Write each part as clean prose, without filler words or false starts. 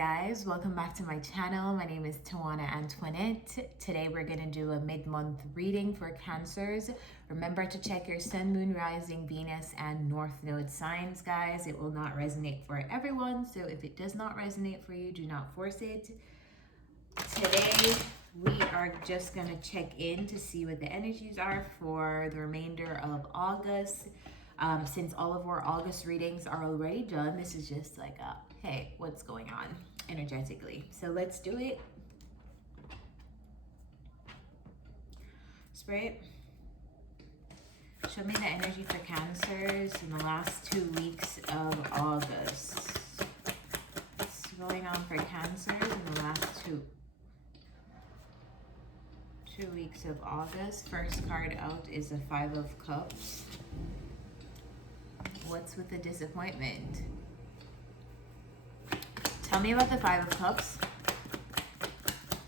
guys, welcome back to my channel. My name is Tawanantoinette. Today we're going to do a mid-month reading for Cancers. Remember to check your Sun, Moon, Rising, Venus, and North Node signs, guys. It will not resonate for everyone, so if it does not resonate for you, do not force it. Today we are just going to check in to see what the energies are for the remainder of August. Since all of our August readings are already done, this is just like a, hey, what's going on energetically? So let's do it. Spirit, show me the energy for Cancers in the last 2 weeks of August. What's going on for Cancers in the last two weeks of August? First card out is the Five of Cups. What's with the disappointment? Tell me about the Five of Cups.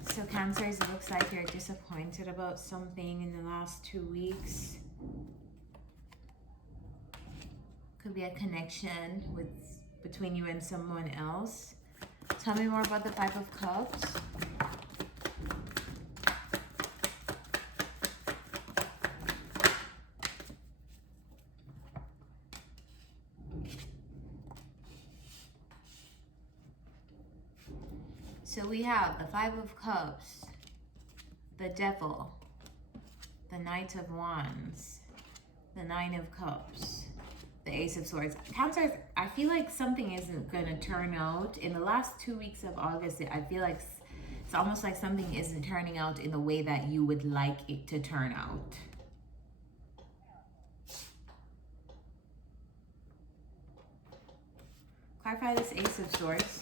So Cancers, it looks like you're disappointed about something in the last 2 weeks. Could be a connection between you and someone else. Tell me more about the Five of Cups. So we have the Five of Cups, the Devil, the Knight of Wands, the Nine of Cups, the Ace of Swords. Cancers, I feel like something isn't going to turn out. In the last 2 weeks of August, I feel like it's almost like something isn't turning out in the way that you would like it to turn out. Clarify this Ace of Swords.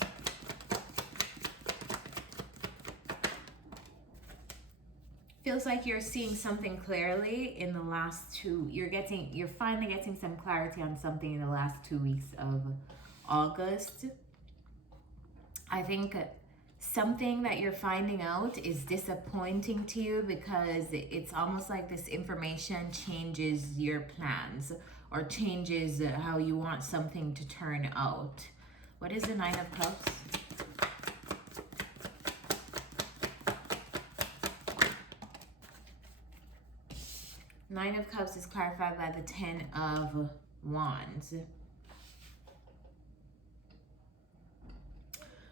Feels like you're seeing something clearly in the last you're finally getting some clarity on something in the last 2 weeks of August. I think something that you're finding out is disappointing to you because it's almost like this information changes your plans or changes how you want something to turn out. What is the Nine of Cups? Nine of Cups is clarified by the Ten of Wands.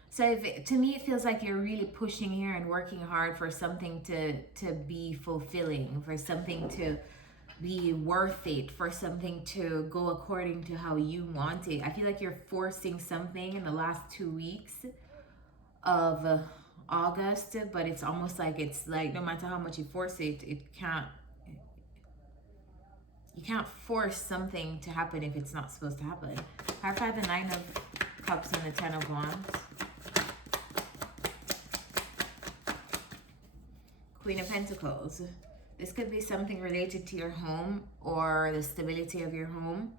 So to me, it feels like you're really pushing here and working hard for something to be fulfilling, for something to be worth it, for something to go according to how you want it. I feel like you're forcing something in the last 2 weeks of August, but it's almost like no matter how much you force it, you can't force something to happen if it's not supposed to happen. Clarify the Nine of Cups and the Ten of Wands. Queen of Pentacles. This could be something related to your home or the stability of your home.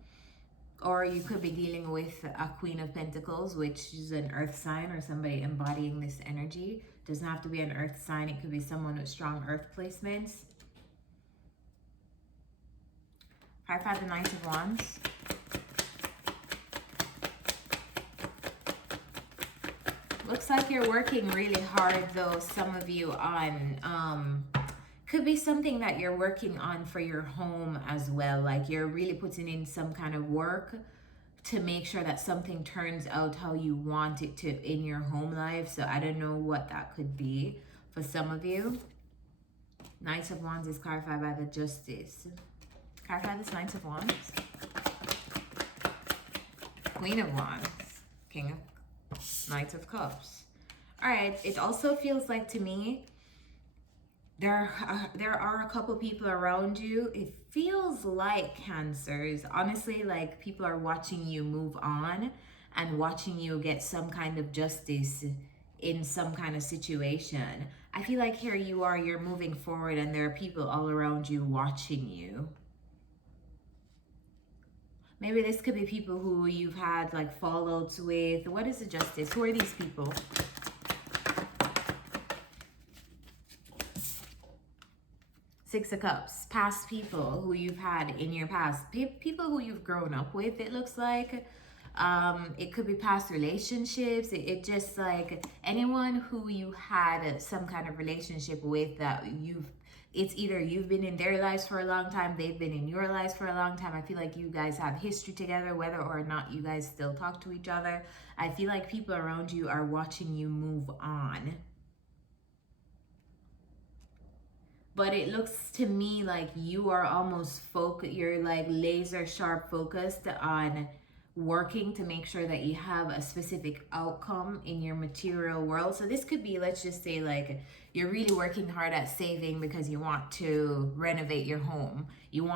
Or you could be dealing with a Queen of Pentacles, which is an earth sign or somebody embodying this energy. Doesn't have to be an earth sign. It could be someone with strong earth placements. Clarify the Knight of Wands. Looks like you're working really hard, though, some of you, on could be something that you're working on for your home as well. Like you're really putting in some kind of work to make sure that something turns out how you want it to in your home life. So I don't know what that could be for some of you. Knight of Wands is clarified by the Justice. Clarify this Knight of Wands. Queen of Wands. King of Knight of Cups. All right. It also feels like to me there are a couple people around you. It feels like Cancers. Honestly, like people are watching you move on and watching you get some kind of justice in some kind of situation. I feel like here you are, you're moving forward and there are people all around you watching you. Maybe this could be people who you've had like fallouts with. What is the Justice? Who are these people? Six of Cups. Past people who you've had in your past. People who you've grown up with, it looks like. It could be past relationships. It just like anyone who you had some kind of relationship with that it's either you've been in their lives for a long time, they've been in your lives for a long time. I feel like you guys have history together, whether or not you guys still talk to each other. I feel like people around you are watching you move on. But it looks to me like you are almost you're like laser sharp focused on working to make sure that you have a specific outcome in your material world. So this could be, let's just say, like you're really working hard at saving because you want to renovate your home. You're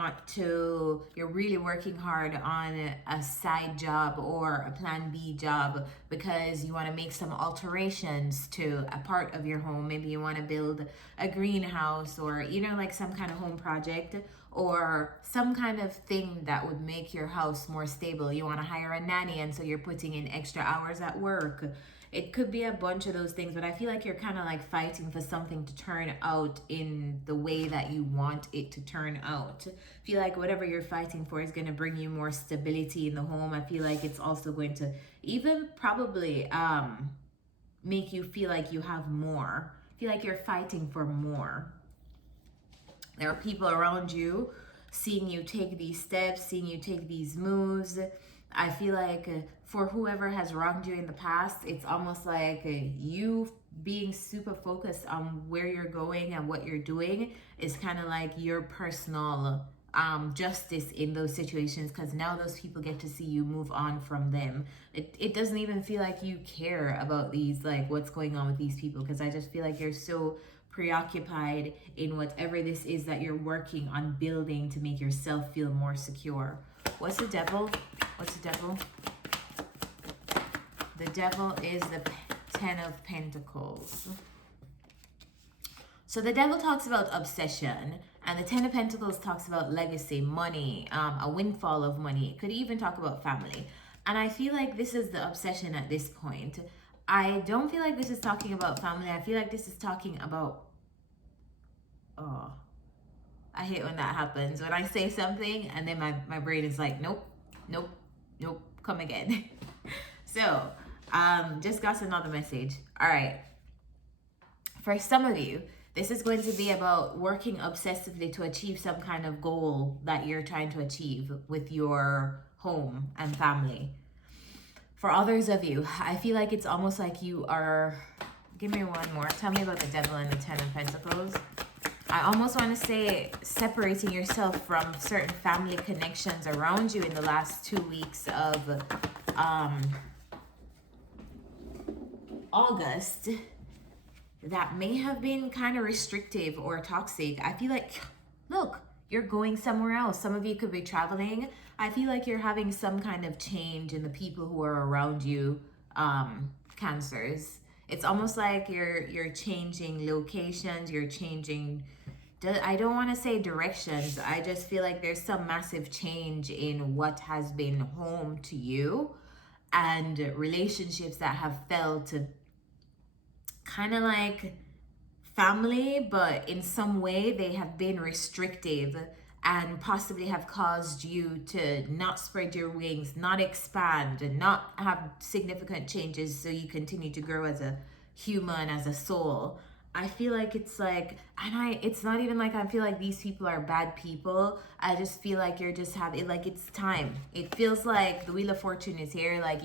really working hard on a side job or a plan B job because you want to make some alterations to a part of your home. Maybe you want to build a greenhouse or, like some kind of home project or some kind of thing that would make your house more stable. You want to hire a nanny, and so you're putting in extra hours at work. It could be a bunch of those things, but I feel like you're kind of like fighting for something to turn out in the way that you want it to turn out. I feel like whatever you're fighting for is going to bring you more stability in the home. I feel like it's also going to even probably make you feel like you have more. I feel like you're fighting for more. There are people around you seeing you take these steps, seeing you take these moves. I feel like for whoever has wronged you in the past, it's almost like you being super focused on where you're going and what you're doing is kind of like your personal justice in those situations, because now those people get to see you move on from them. It doesn't even feel like you care about these, like what's going on with these people, because I just feel like you're so preoccupied in whatever this is that you're working on building to make yourself feel more secure. What's the devil? What's the devil? The devil is the 10 of Pentacles. So the devil talks about obsession, and the 10 of Pentacles talks about legacy, money, a windfall of money. It could even talk about family. And I feel like this is the obsession at this point. I don't feel like this is talking about family. I feel like this is talking about, oh, I hate when that happens. When I say something and then my brain is like, nope, nope, nope, come again. So, just got another message. All right. For some of you, this is going to be about working obsessively to achieve some kind of goal that you're trying to achieve with your home and family. For others of you, I feel like it's almost like you are, give me one more. Tell me about the devil and the 10 of Pentacles. I almost want to say separating yourself from certain family connections around you in the last 2 weeks of August that may have been kind of restrictive or toxic. I feel like, look, you're going somewhere else. Some of you could be traveling. I feel like you're having some kind of change in the people who are around you, Cancers. It's almost like you're changing locations, you're changing, I don't want to say directions. I just feel like there's some massive change in what has been home to you and relationships that have felt kind of like family, but in some way they have been restrictive and possibly have caused you to not spread your wings, not expand, and not have significant changes so you continue to grow as a human, as a soul. I feel like it's like, it's not even like I feel like these people are bad people. I just feel like you're just having, like, it's time. It feels like the Wheel of Fortune is here. Like,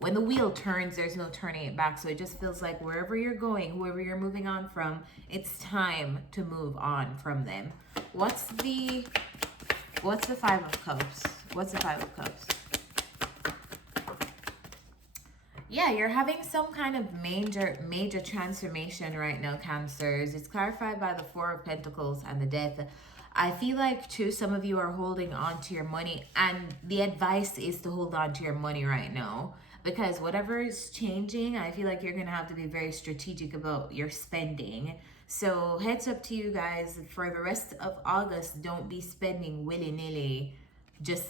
when the wheel turns, there's no turning it back. So it just feels like wherever you're going, whoever you're moving on from, it's time to move on from them. What's the 5 of Cups? What's the 5 of Cups? Yeah, you're having some kind of major transformation right now, Cancers. It's clarified by the 4 of Pentacles and the Death. I feel like, too, some of you are holding on to your money, and the advice is to hold on to your money right now, because whatever is changing, I feel like you're going to have to be very strategic about your spending. So heads up to you guys, for the rest of August, don't be spending willy-nilly. Just,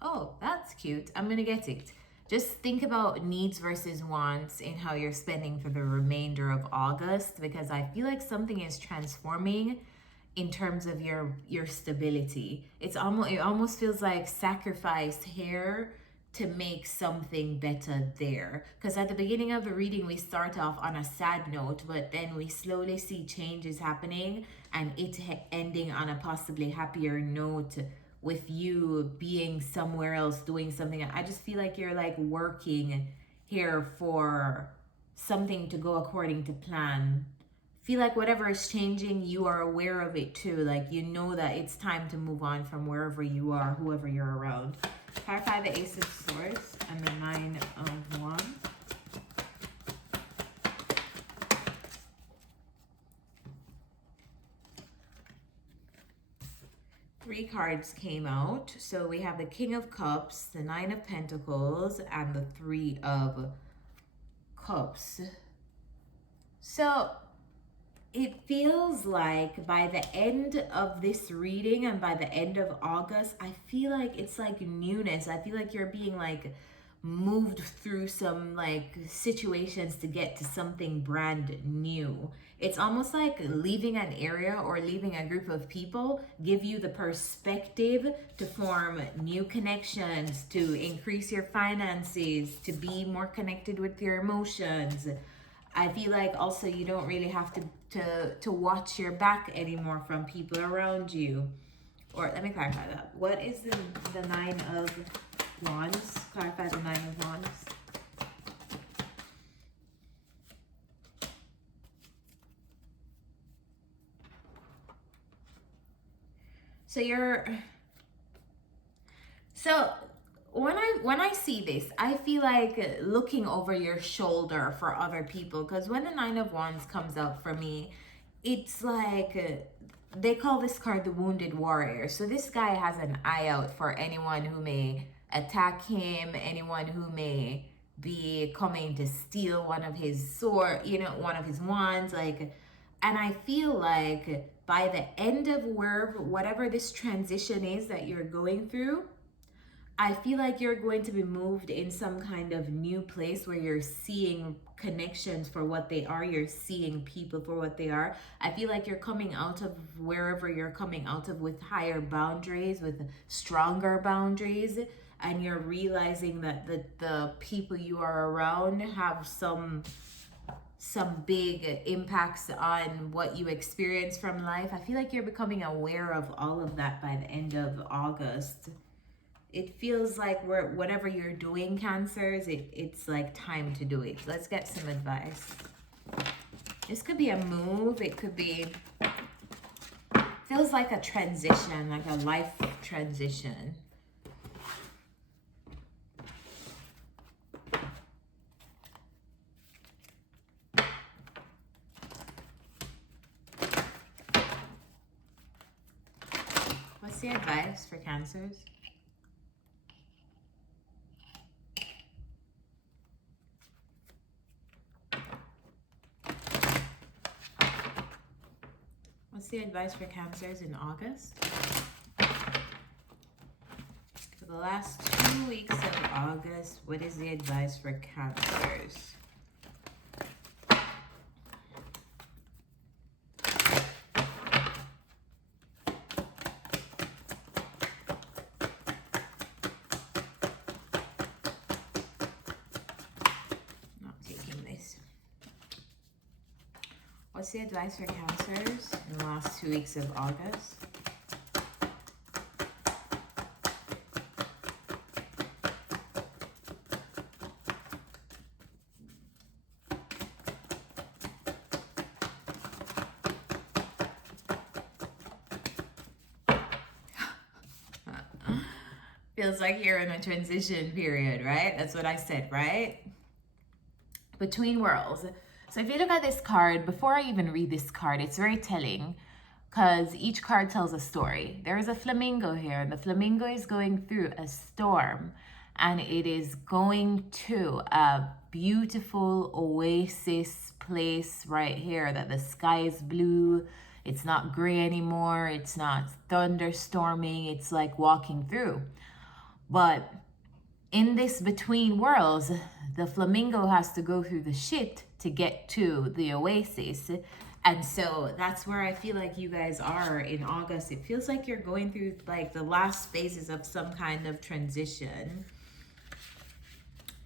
oh, that's cute, I'm going to get it. Just think about needs versus wants in how you're spending for the remainder of August, because I feel like something is transforming in terms of your stability. It almost feels like sacrifice here to make something better there. Because at the beginning of the reading, we start off on a sad note, but then we slowly see changes happening and it ending on a possibly happier note with you being somewhere else doing something. I just feel like you're like working here for something to go according to plan. Feel like whatever is changing, you are aware of it too. Like you know that it's time to move on from wherever you are, whoever you're around. Clarify the Ace of Swords and the 9 of Wands. Three cards came out. So we have the King of Cups, the 9 of Pentacles, and the 3 of Cups. So it feels like by the end of this reading and by the end of August, I feel like it's like newness. I feel like you're being like moved through some like situations to get to something brand new. It's almost like leaving an area or leaving a group of people give you the perspective to form new connections, to increase your finances, to be more connected with your emotions. I feel like also you don't really have to watch your back anymore from people around you. Or let me clarify that. What is the 9 of Wands? Clarify the 9 of Wands. So when I see this, I feel like looking over your shoulder for other people, because when the 9 of Wands comes out for me, it's like they call this card the Wounded Warrior. So this guy has an eye out for anyone who may attack him, anyone who may be coming to steal one of his sword, one of his wands, like. And I feel like by the end of whatever this transition is that you're going through, I feel like you're going to be moved in some kind of new place where you're seeing connections for what they are. You're seeing people for what they are. I feel like you're coming out of wherever you're coming out of with higher boundaries, with stronger boundaries. And you're realizing that the people you are around have some big impacts on what you experience from life. I feel like you're becoming aware of all of that by the end of August. It feels like whatever you're doing, Cancers, it's like time to do it. Let's get some advice. This could be a move. It could be, feels like a transition, like a life transition. What's the advice for Cancers? What's the advice for Cancers in August? For the last 2 weeks of August, what is the advice for Cancers? Not taking this. What's the advice for Cancers in the last 2 weeks of August? Feels like you're in a transition period, right? That's what I said, right? Between worlds. So if you look at this card, before I even read this card, it's very telling because each card tells a story. There is a flamingo here, and the flamingo is going through a storm, and it is going to a beautiful oasis place right here that the sky is blue. It's not gray anymore. It's not thunderstorming. It's like walking through. But in this between worlds, the flamingo has to go through the shit to get to the oasis. And so that's where I feel like you guys are in August. It feels like you're going through like the last phases of some kind of transition.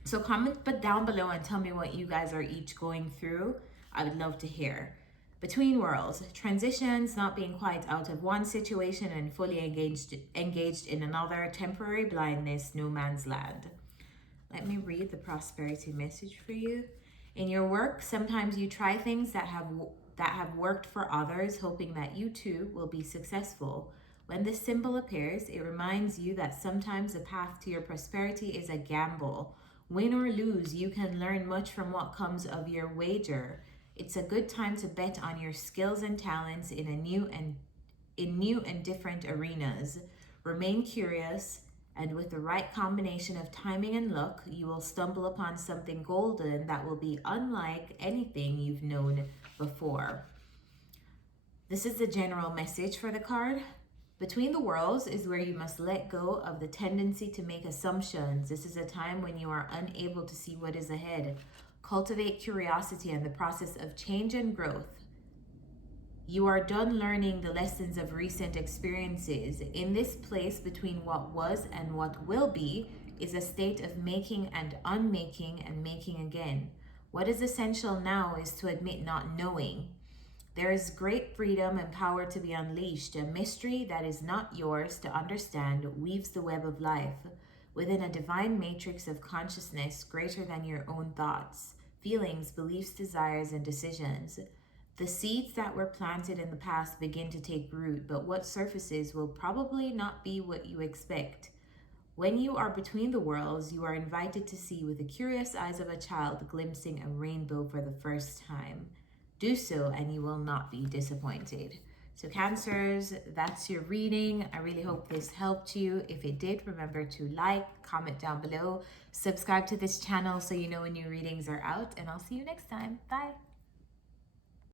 So comment but down below and tell me what you guys are each going through. I would love to hear. Between worlds, transitions, not being quite out of one situation and fully engaged in another, temporary blindness, no man's land. Let me read the prosperity message for you. In your work, sometimes you try things that have worked for others, hoping that you too will be successful. When this symbol appears, it reminds you that sometimes the path to your prosperity is a gamble. Win or lose, you can learn much from what comes of your wager. It's a good time to bet on your skills and talents in new and different arenas. Remain curious, and with the right combination of timing and luck, you will stumble upon something golden that will be unlike anything you've known before. This is the general message for the card. Between the worlds is where you must let go of the tendency to make assumptions. This is a time when you are unable to see what is ahead. Cultivate curiosity and the process of change and growth. You are done learning the lessons of recent experiences. In this place between what was and what will be is a state of making and unmaking and making again. What is essential now is to admit not knowing. There is great freedom and power to be unleashed. A mystery that is not yours to understand weaves the web of life within a divine matrix of consciousness greater than your own thoughts, feelings, beliefs, desires, and decisions. The seeds that were planted in the past begin to take root, but what surfaces will probably not be what you expect. When you are between the worlds, you are invited to see with the curious eyes of a child glimpsing a rainbow for the first time. Do so and you will not be disappointed. So Cancers, that's your reading. I really hope this helped you. If it did, remember to like, comment down below, subscribe to this channel so you know when new readings are out, and I'll see you next time. Bye.